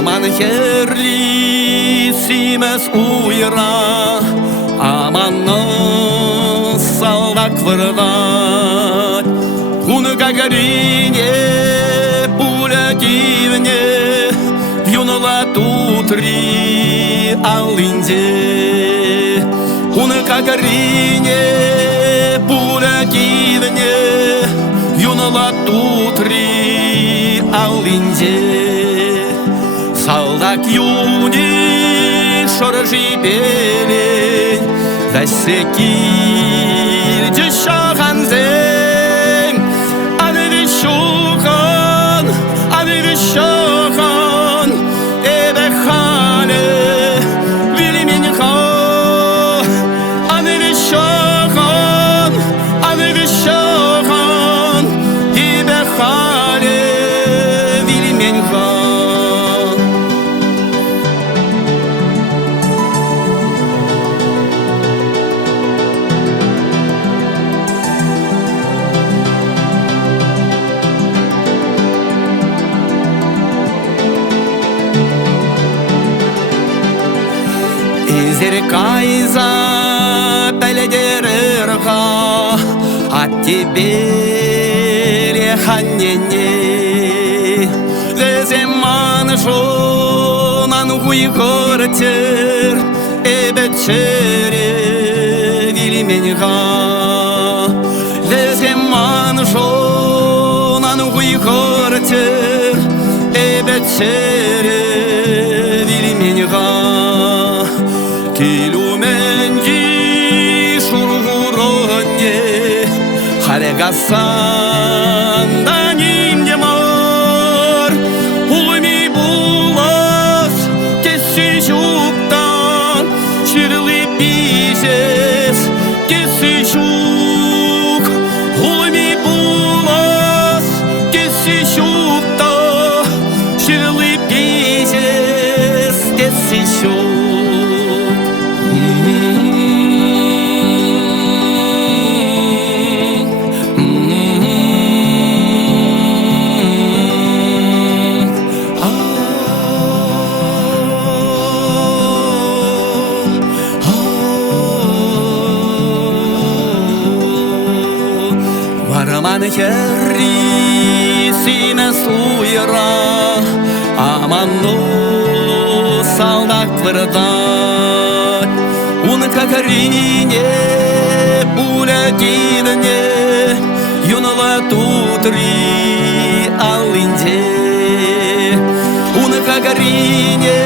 Varman herli simes uira Amanno saldak vırdat Unu gagaрине пуля кивне Юнола тутри алинде Unu gagaрине пуля кивне Юнола тутри алинде Салдак юни шоржи белень Засекир дешаханзем Аны вишохан Эбехане вили меньха Аны вишохан Эбехане вили меньха Изеркайза пеледерерха От тебе ханнене Леземан жонан хуйхортер Эбечере вилименьха Леземан жонан хуйхортер Эбечере вилименьха Kilümengi şurğuronye Haregasan nimde mar Ulmi bulas kesi juktan Şirli bizes kesi juk Ulmi bulas kesi juktan Şirli bizes kesi juk Varman herri simes uira Amanno saldak vırdat Un gagaрине пуля кивне Юнола тутри алинде Un gagaрине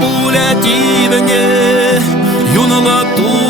пуля кивне Юнола тутри